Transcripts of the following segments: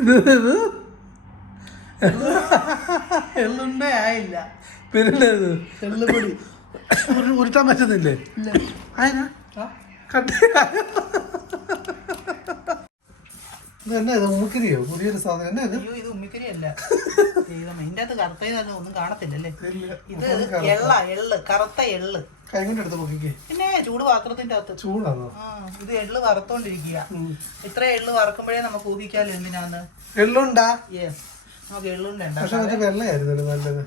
ഇത് എള്ളുണ്ട ആയില്ല. പിന്നെ എള്ളുപൊടി. ഉരു- ഉരുട്ടാൻ പറ്റുന്നില്ലേ? ഇല്ല. അതിനാ ആ? കട്ടി. ഇത് ഉമ്മുക്കിരിയോ? പുതിയൊരു സാധനം. എന്നാ ഇത്? അയ്യോ ഇത് ഉമ്മിക്കരി അല്ല ദൈവമേ ഇതിന്റെ അകത്ത് കറുത്തതൊന്നും ഒന്നും കാണത്തില്ലല്ലേ. ഇത് എള്ള എള്ള് കറുത്ത എള്ള്. കൈ കൊണ്ട് എടുത്ത് പൊക്കിക്കേ പിന്നെ ചൂട് പാത്രത്തിന്റെ അകത്ത്. ചൂടാണോ? ആ ഇത് എള്ള് വറുത്തോണ്ടിരിക്കുക ഇത്ര എള്ള് വറക്കുമ്പോഴേ നമുക്ക് ഊഹിക്കാലോ എന്തിനാന്ന്? എള്ളുണ്ടാ? യെസ് നമുക്ക് എള്ളുണ്ട് പക്ഷെ മറ്റേ വെള്ളയായിരുന്നല്ലോ നല്ലത്.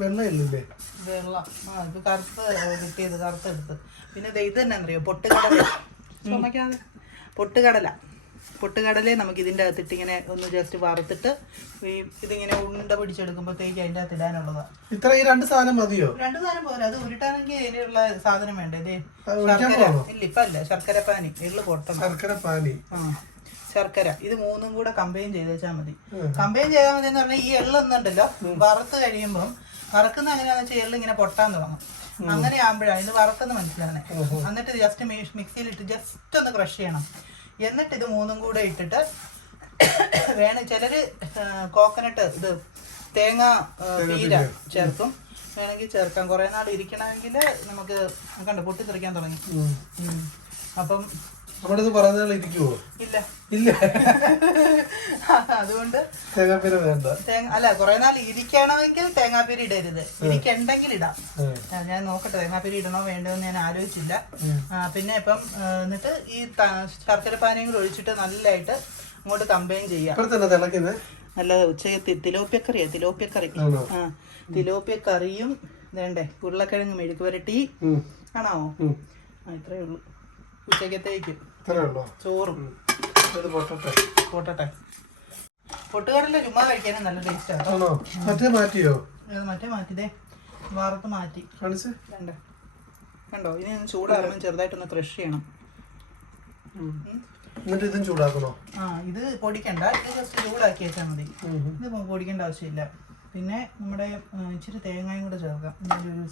വെള്ള എള്ളില്ലേ വെള്ളം. ആ ഇത് കറുത്ത് കിട്ടിയത് കറുത്തെടുത്ത്. പിന്നെ ദേ ഇത് തന്നെ അറിയോ പൊട്ടുകടല ചുമക്കാതെ പൊട്ടുകടല. പൊട്ടുകടലയെ നമുക്ക് ഇതിന്റെ അകത്തിട്ട് ഇങ്ങനെ ഒന്ന് ജസ്റ്റ് വറുത്തിട്ട് ഈ ഇതിങ്ങനെ ഉണ്ട പിടിച്ചെടുക്കുമ്പോഴത്തേക്ക് അതിന്റെ അകത്ത് ഇടാനുള്ളതാണ് ഇത്ര ഈ രണ്ട് സാധനം മതിയോ? രണ്ട് സാധനം പോലെ അത് ഉരുട്ടാണെങ്കിൽ അതിനുള്ള സാധനം വേണ്ടേ? ഇതേ ശർക്കര. ഇല്ല ഇപ്പം അല്ല. ശർക്കര പാനി. ഇള്ള പൊട്ടണം. ശർക്കര പാനി. ആ. ശർക്കര. ഇത് മൂന്നും കൂടെ കമ്പൈൻ ചെയ്തേച്ചാൽ മതി. കമ്പയിൻ കമ്പൈൻ ചെയ്താൽ മതി എന്ന് പറഞ്ഞാൽ ഈ എള്ള് ഒന്നുണ്ടല്ലോ വറുത്ത് കഴിയുമ്പം വറക്കുന്ന എങ്ങനെയാണെന്ന് വെച്ചാൽ എള്ള് ഇങ്ങനെ പൊട്ടാൻ തുടങ്ങും. അങ്ങനെ ആകുമ്പോഴാണ് ഇത് വറുത്തെന്ന് മനസ്സിലാണ് എന്നിട്ട് ജസ്റ്റ് മിക്സിയിലിട്ട് ജസ്റ്റ് ഒന്ന് ക്രഷ് ചെയ്യണം. എന്നിട്ട് ഇത് മൂന്നും കൂടെ ഇട്ടിട്ട് വേണം ചിലര് കോക്കനട്ട് ഇത് തേങ്ങ തീര പീര ചേർക്കും. വേണമെങ്കിൽ ചേർക്കാം. കുറേ നാൾ ഇരിക്കണമെങ്കിൽ നമുക്ക് കണ്ട് പൊട്ടിത്തെറിക്കാൻ തുടങ്ങി. അപ്പം നമ്മുടെ ഇത് കുറേ ഇരിക്കുവോ ഇല്ല. ഇല്ല. അതുകൊണ്ട് തേങ്ങാപ്പീര വേണ്ട. അല്ല കുറെ നാൾ ഇരിക്കണമെങ്കിൽ തേങ്ങാപ്പീര ഇടരുത്. ഇരിക്കണ്ടെങ്കിൽ ഇടാം. ഞാൻ നോക്കട്ടെ തേങ്ങാപ്പീര ഇടണോ വേണ്ടോ എന്ന് ഞാൻ ആലോചിച്ചില്ല. പിന്നെ ഇപ്പം എന്നിട്ട് ഈ ശർക്കര പാനയും കൂടെ ഒഴിച്ചിട്ട് നല്ലതായിട്ട് അങ്ങോട്ട് കമ്പൈൻ ചെയ്യാം. നല്ല ഉച്ചയ്ക്ക് തിലോപ്പ്യക്കറിയാ തിലോപ്പ്യക്കറി ആ തിലോപ്പ്യക്കറിയും വേണ്ടേ ഉരുളക്കിഴങ്ങ് മെഴുക്ക് വരട്ടി. ആണോ? ഇത്രയേ ഉള്ളൂ. ഉച്ചക്കത്തേക്ക് ചോറും. ഇത് പൊട്ടട്ടെ. പൊട്ടട്ടെ. പൊട്ടുകടല ചുമ്മാ കഴിക്കാനും നല്ല ടേസ്റ്റാണ് മറ്റേ മാറ്റിയോ? മറ്റേ മാറ്റിതേ വറുത്ത് മാറ്റി. കാണിച്ച്. കണ്ടോ? കണ്ടോ? ഇനി ചൂടാകുമ്പോൾ ചെറുതായിട്ടൊന്ന് ക്രഷ് ചെയ്യണം. എന്നിട്ട് ഇതും ചൂടാക്കണോ? ആ ഇത് പൊടിക്കണ്ട. ഇത് ജസ്റ്റ് ചൂടാക്കി വെച്ചാൽ മതി. ഇത് പൊടിക്കേണ്ട ആവശ്യമില്ല. പിന്നെ നമ്മുടെ ഇച്ചിരി തേങ്ങയും കൂടെ ചേർക്കാം.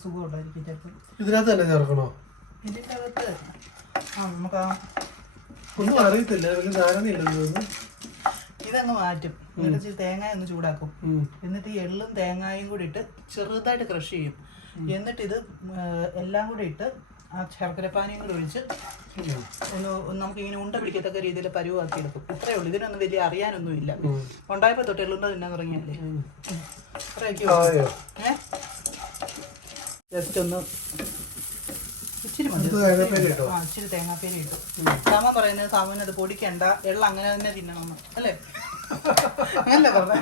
സുഖം ഉണ്ടായിരിക്കും ചിലപ്പോൾ ഇതിനകത്ത് തന്നെ ചേർക്കണോ? ഇതിന്റെ അകത്ത് ആ നമുക്ക് ആ ഒന്നും അറിയത്തില്ല. വലിയ ഇതങ്ങ് മാറ്റും. എന്നിട്ട് തേങ്ങ ഒന്ന് ചൂടാക്കും. എന്നിട്ട് ഈ എള്ളും തേങ്ങായും കൂടി ഇട്ട് ചെറുതായിട്ട് ക്രഷ് ചെയ്യും. എന്നിട്ട് ഇത് എല്ലാം കൂടി ഇട്ട് ആ ശർക്കരപ്പാനിയും കൂടി ഒഴിച്ച് ഒന്ന് നമുക്ക് ഇങ്ങനെ ഉണ്ട പിടിക്കത്തക്ക രീതിയിൽ പരുവാക്കി എടുക്കും. ഇത്രയേ ഉള്ളൂ. ഇതിനൊന്നും വലിയ അറിയാനൊന്നുമില്ല. ഇല്ല ഉണ്ടായപ്പോൾ തൊട്ട് എള്ളുണ്ട തിന്നാൻ തുടങ്ങിയല്ലേ. ഇത്രയൊക്കെ ആയോ? ഏ? ജസ്റ്റ് ഒന്ന് ഇച്ചിരി ഇത് തേങ്ങാപ്പേരി ഇട്ടോ. സാമ പറയുന്നത് സാമൻ അത് പൊടിക്കണ്ട എള്ള അങ്ങനെ തന്നെ തിന്നണം അല്ലേ? അങ്ങനല്ലേ പറഞ്ഞ?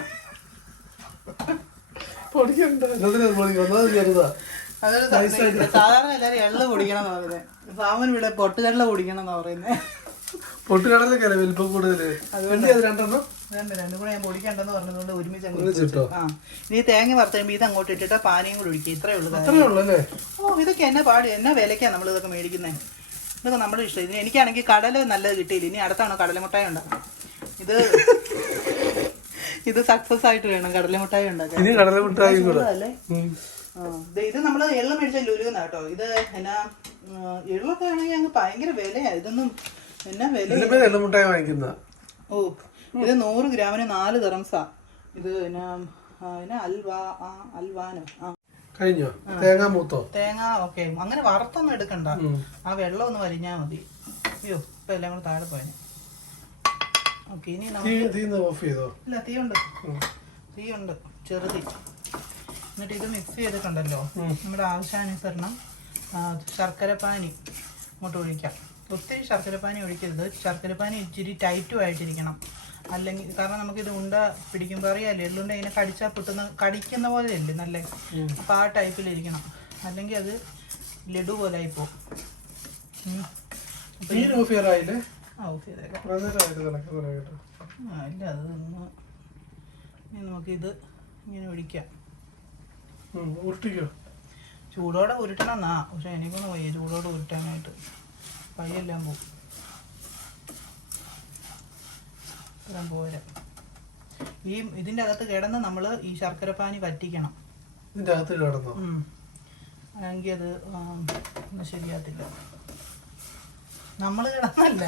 പൊടിക്കണ്ട. അതൊരു. സാധാരണ എല്ലാരും എള്ള് പൊടിക്കണം എന്നാ പറയുന്നത് സാമൻ ഇവിടെ പൊട്ടുകടല പൊടിക്കണം എന്നാ പറയുന്നത് പൊട്ടുകടലൊക്കെ വലിപ്പം കൂടുതൽ? അതുകൊണ്ട്. രണ്ടെണ്ണം? രണ്ട് കൂടെ ഞാൻ പൊടിക്കണ്ടെന്ന് പറഞ്ഞതുകൊണ്ട് ഒരുമിച്ച് അങ്ങ് ഒന്നിച്ചിട്ടോ ആ. ഇനി തേങ്ങ വറുത്ത് കഴിയുമ്പോൾ ഇത് അങ്ങോട്ട് ഇട്ടിട്ട് പാനിയും കൂടി ഒഴിക്കുക ഇത്രേ ഉള്ളൂ കാര്യം. അത്രേ ഉള്ളൂ അല്ലേ ഓ ഇതൊക്കെ എന്നാ പാടി? എന്നാ വിലക്കാ നമ്മൾ ഇതൊക്കെ മേടിക്കുന്നത് ഇതൊക്കെ നമ്മുടെ ഇഷ്ടം. ഇതിന് എനിക്കാണെങ്കിൽ കടൽ നല്ലത് കിട്ടിയില്ല. ഇനി അടുത്താണ് കടലമുട്ടായി ഉണ്ടാക്കാം ഇത് ഇത് സക്സസ് ആയിട്ട് വേണം കടലമുട്ടായി ഉണ്ടാക്കാൻ. ഇനി കടല മിഠായി കൂടെ. അല്ലേ ഉം. ആ, ദേ ഇത് നമ്മൾ എള്ളം മേടിച്ച ലുലുന്ന കേട്ടോ. ഇത് എന്നാ ആ, എള്ളൊക്കെ ആണെങ്കിൽ അങ്ങ് ഭയങ്കര വിലയാ. ഇതൊന്നും എന്നാ വില ഇതിന്റെ പേര് എല്ലമുട്ടായി വാങ്ങിക്കുന്ന ഓ. ഇത് നൂറ് ഗ്രാമിന് നാല് തെറംസാ ഇത് എന്നാ ആ, എന്നാ അൽവാ ആ അൽവാനോ ആ. കഴിഞ്ഞോ? തേങ്ങാ മൂത്തോ? തേങ്ങ ഓക്കെ. അങ്ങനെ വറുത്തൊന്നും എടുക്കണ്ട. ആ വെള്ളം ഒന്ന് വലിഞ്ഞാൽ മതി. അയ്യോ ഇപ്പൊ എല്ലാം കൂടെ താഴെ പോയനെ ഓക്കെ ഇനി ഓഫ് ചെയ്തോ? ഇല്ല തീയുണ്ട് തീ ഉണ്ട് ചെറുതി. എന്നിട്ട് ഇത് മിക്സ് ചെയ്തിട്ടുണ്ടല്ലോ. നമ്മുടെ ആവശ്യാനുസരണം ശർക്കരപ്പാനി ഇങ്ങോട്ട് ഒഴിക്കാം. ഒത്തിരി ശർക്കരപ്പാനി ഒഴിക്കരുത്. ശർക്കരപ്പാനി ഇച്ചിരി ടൈറ്റും ആയിട്ടിരിക്കണം. അല്ലെങ്കിൽ കാരണം നമുക്ക് ഇത് ഉണ്ട പിടിക്കുമ്പോൾ അറിയാലേ എള്ളുണ്ട ഇങ്ങനെ കടിച്ചാൽ പൊട്ടുന്ന കടിക്കുന്ന പോലെ അല്ലേ നല്ല അപ്പം ആ ടൈപ്പിലിരിക്കണം. അല്ലെങ്കിൽ അത് ലഡു പോലെ ആയിപ്പോ പോകും ഓഫ് ചെയ്യാറായില്ലേ? ആ ഓഫ് ചെയ്തേക്കാം. കുറെ നേരമായിട്ട് കിടക്കുന്ന കേട്ടോ. ആ ഇല്ല അത് ഒന്ന് നമുക്കിത് ഇങ്ങനെ ഒഴിക്കാം. ഉരുട്ടിക്കോ? ചൂടോടെ ഉരുട്ടണം എന്നാ. പക്ഷെ എനിക്കൊന്നും വയ്യ ചൂടോടെ ഉരുട്ടാനായിട്ട്. പയ്യെല്ലാം പോകും ഇത്രയും പോരാ. ഈ ഇതിന്റെ അകത്ത് കിടന്ന് നമ്മൾ ഈ ശർക്കരപ്പാനി വറ്റിക്കണം. ഇതിന്റെ അകത്ത് കിടന്നോ? എങ്കിൽ അത് ശരിയാത്തില്ല നമ്മൾ കിടന്നല്ല?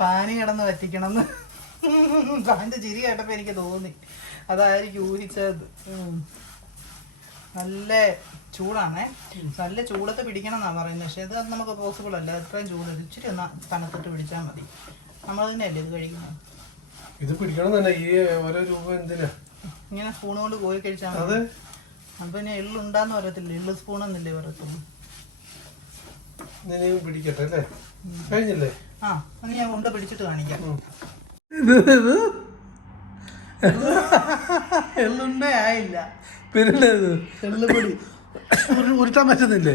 പാനി കിടന്ന് വറ്റിക്കണം എന്ന് അതിന്റെ ചിരി കേട്ടപ്പോ എനിക്ക് തോന്നി. അതായിരിക്കും ഊഹിച്ചത് നല്ല ചൂടാണേ. നല്ല ചൂടത്ത് പിടിക്കണം എന്നാ പറയുന്നത് പക്ഷെ അത് നമുക്ക് പോസിബിൾ അല്ല. ഇത്രയും ചൂട്. ഇച്ചിരി ഒന്ന് തണുത്തിട്ട് പിടിച്ചാൽ മതി. നമ്മൾ തന്നെയല്ലേ ഇത് കഴിക്കുന്നത്? ഇത് പിടിക്കണം തന്നെ ഈ ഓരോ രൂപ എന്തിനാ? ഇങ്ങനെ സ്പൂണുകൊണ്ട് പോയി കോരി കഴിച്ചാൽ അതെ. അപ്പൊ പിന്നെ എള്ളുണ്ടാന്ന് പറയത്തില്ല? എള്ള് സ്പൂൺ എന്നല്ലേ പറയത്തുള്ളൂ. ഇനി പിടിക്കട്ടെ അല്ലേ? കഴിഞ്ഞില്ലേ? ആ അങ്ങനെ ഞാൻ കൊണ്ട് പിടിച്ചിട്ട് കാണിക്കാം. എള്ളുണ്ടേ ആയില്ല. പിന്നെ ഇത്? എള്ളുപൊടി ഉരുട്ടാൻ പറ്റുന്നില്ലേ?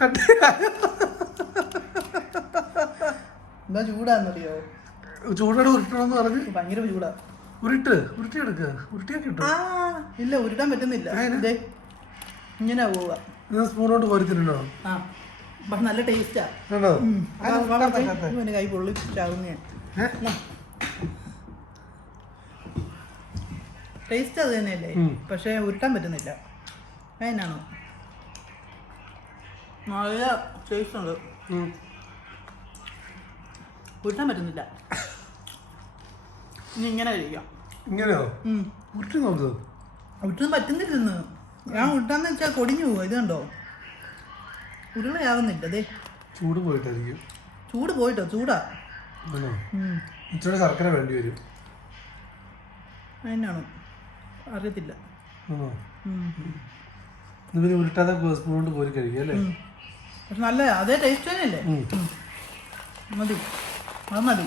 കട്ടി ചൂടാന്നറിയോ? ചൂടോടെ ഉരുട്ടണമെന്ന് പറഞ്ഞ് ഭയങ്കര ചൂടാ. ഉരുട്ട് ഉരുട്ടിയെടുക്കുക ഉരുട്ടിയൊക്കെ ഇട്ടു? ഇല്ല ഉരുട്ടാൻ പറ്റുന്നില്ല. ഇങ്ങനെ പോവുക ഇത് സ്പൂൺ കൊണ്ട് കോരിത്തിട്ടുണ്ടോ പക്ഷെ നല്ല ടേസ്റ്റാ. കൈ പൊള്ളി ചാവുന്ന? ടേസ്റ്റ് അത് തന്നെയല്ലേ. പക്ഷെ ഉരുട്ടാൻ പറ്റുന്നില്ല. അതിനാണോ നല്ല ടേസ്റ്റ് ഉണ്ട്. ഉരുട്ടാൻ പറ്റുന്നില്ല. ഇനി ഇങ്ങനെ കഴിക്കാം. ഇങ്ങനെയോ. ഉരുട്ടി നോക്ക് ഉരുട്ടാൻ പറ്റുന്നില്ലെന്ന്. ഞാൻ ഉരുട്ടാന്ന് വെച്ചാൽ കൊടിഞ്ഞു പോകും ഇത് കണ്ടോ? ഉരുളയാവുന്നില്ല അതെ ചൂട് പോയിട്ടായിരിക്കും. ചൂട് പോയിട്ടോ? ചൂടാ. ഇച്ചിരി ശർക്കര വേണ്ടി വരും. അതിനാണോ അറിയത്തില്ല. പിന്നെ ഉരുട്ടാതെ സ്പൂൺ കൊണ്ട് പോയി കഴിക്കുക അല്ലേ? പക്ഷെ നല്ല അതേ ടേസ്റ്റ് തന്നെയല്ലേ. മതി. അത് മതി.